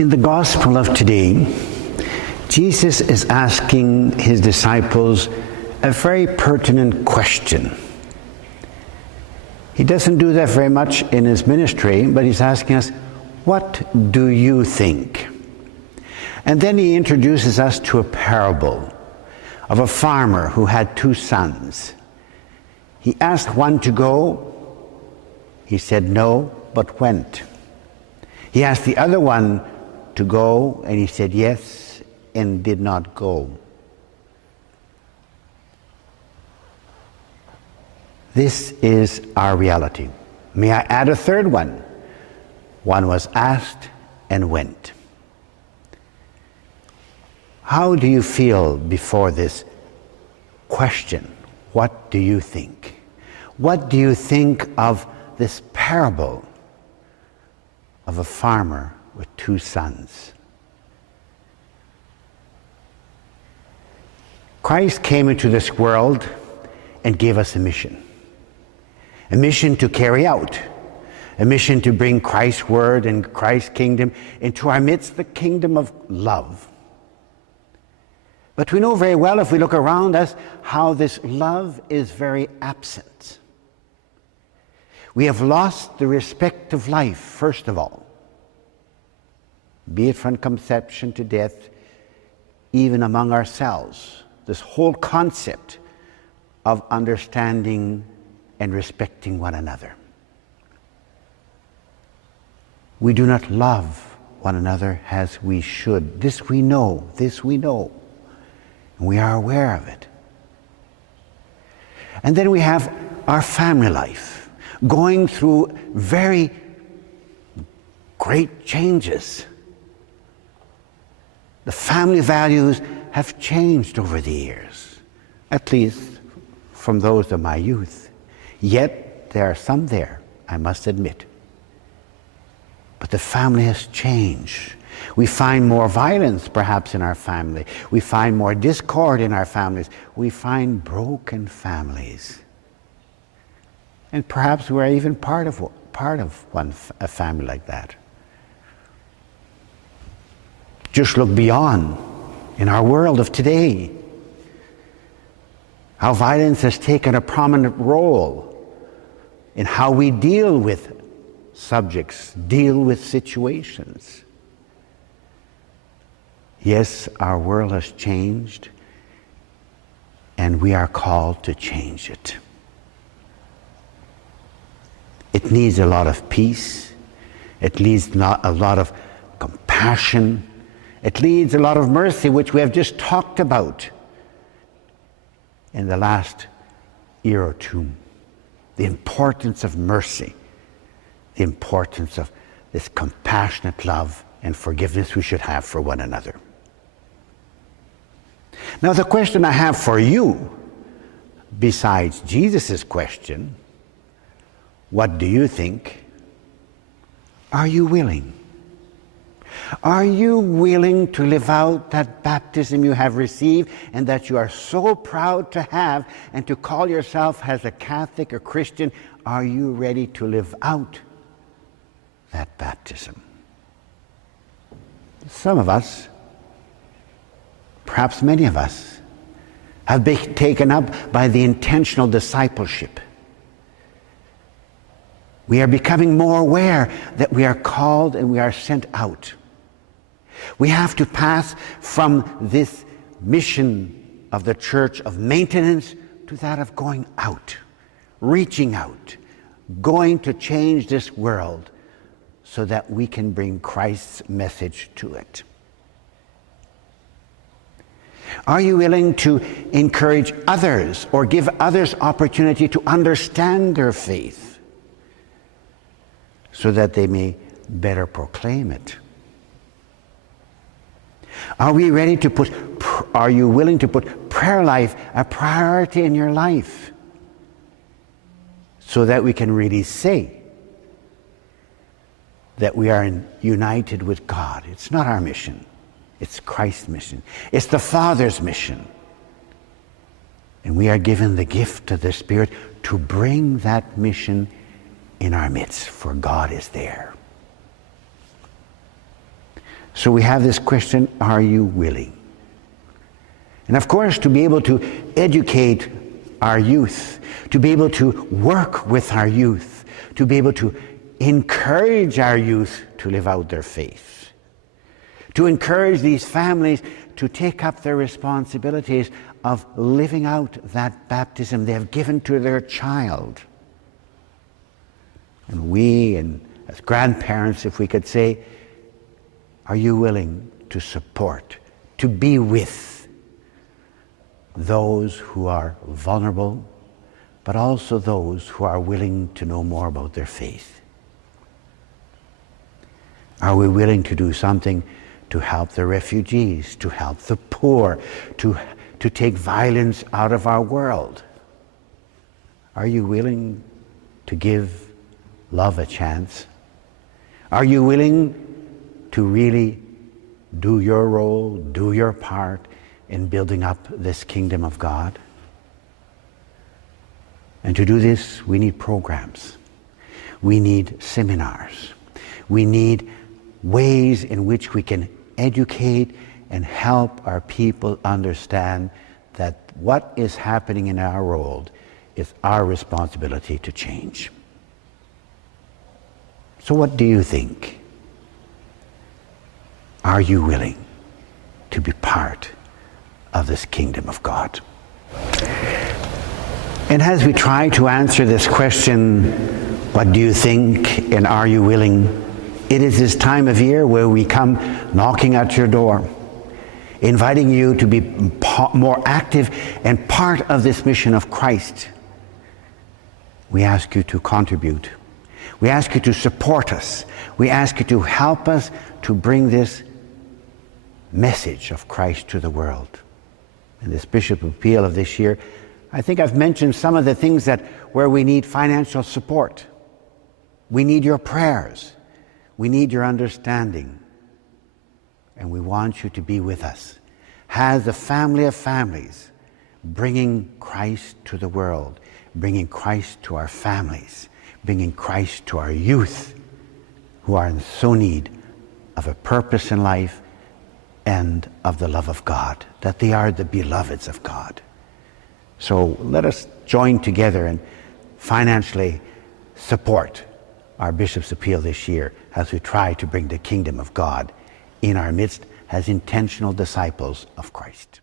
In the gospel of today, Jesus is asking his disciples a very pertinent question. He doesn't do that very much in his ministry, but he's asking us, what do you think? And then he introduces us to a parable of a farmer who had two sons. He asked one to go. He said no, but went. He asked the other one to go, and he said yes, and did not go. This is our reality. May I add a third one? One was asked and went. How do you feel before this question? What do you think? What do you think of this parable of a farmer with two sons? Christ came into this world and gave us a mission to carry out, a mission to bring Christ's word and Christ's kingdom into our midst, the kingdom of love. But we know very well, if we look around us, how this love is very absent. We have lost the respect of life, first of all, be it from conception to death, even among ourselves. This whole concept of understanding and respecting one another. We do not love one another as we should. This we know. And we are aware of it. And then we have our family life, going through very great changes. The family values have changed over the years, at least from those of my youth. Yet there are some there, I must admit. But the family has changed. We find more violence perhaps in our family. We find more discord in our families. We find broken families. And perhaps we're even part of a family like that. Just look beyond in our world of today. How violence has taken a prominent role in how we deal with subjects, deal with situations. Yes, our world has changed, and we are called to change it. It needs a lot of peace. It needs a lot of compassion. It needs a lot of mercy, which we have just talked about in the last year or two. The importance of mercy, the importance of this compassionate love and forgiveness we should have for one another. Now, the question I have for you, besides Jesus' question, what do you think? Are you willing? Are you willing to live out that baptism you have received and that you are so proud to have, and to call yourself as a Catholic or Christian? Are you ready to live out that baptism? Some of us, perhaps many of us, have been taken up by the intentional discipleship. We are becoming more aware that we are called and we are sent out. We have to pass from this mission of the church of maintenance to that of going out, reaching out, going to change this world so that we can bring Christ's message to it. Are you willing to encourage others or give others opportunity to understand their faith so that they may better proclaim it? Are you willing to put prayer life a priority in your life so that we can really say that we are united with God? It's not our mission. It's Christ's mission. It's the Father's mission. And we are given the gift of the Spirit to bring that mission in our midst, for God is there. So we have this question, are you willing? And of course, to be able to educate our youth, to be able to work with our youth, to be able to encourage our youth to live out their faith, to encourage these families to take up their responsibilities of living out that baptism they have given to their child. And we, and as grandparents, if we could say, are you willing to support, to be with those who are vulnerable, but also those who are willing to know more about their faith? Are we willing to do something to help the refugees, to help the poor, to take violence out of our world? Are you willing to give love a chance? Are you willing to really do your role, do your part in building up this kingdom of God? And to do this, we need programs. We need seminars. We need ways in which we can educate and help our people understand that what is happening in our world is our responsibility to change. So what do you think? Are you willing to be part of this kingdom of God? And as we try to answer this question, what do you think and are you willing? It is this time of year where we come knocking at your door, inviting you to be more active and part of this mission of Christ. We ask you to contribute. We ask you to support us. We ask you to help us to bring this message of Christ to the world. In this Bishop Appeal of this year, I think I've mentioned some of the things where we need financial support. We need your prayers. We need your understanding. And we want you to be with us as a family of families, bringing Christ to the world, bringing Christ to our families, bringing Christ to our youth who are in so need of a purpose in life and of the love of God, that they are the beloveds of God. So let us join together and financially support our Bishop's Appeal this year as we try to bring the kingdom of God in our midst as intentional disciples of Christ.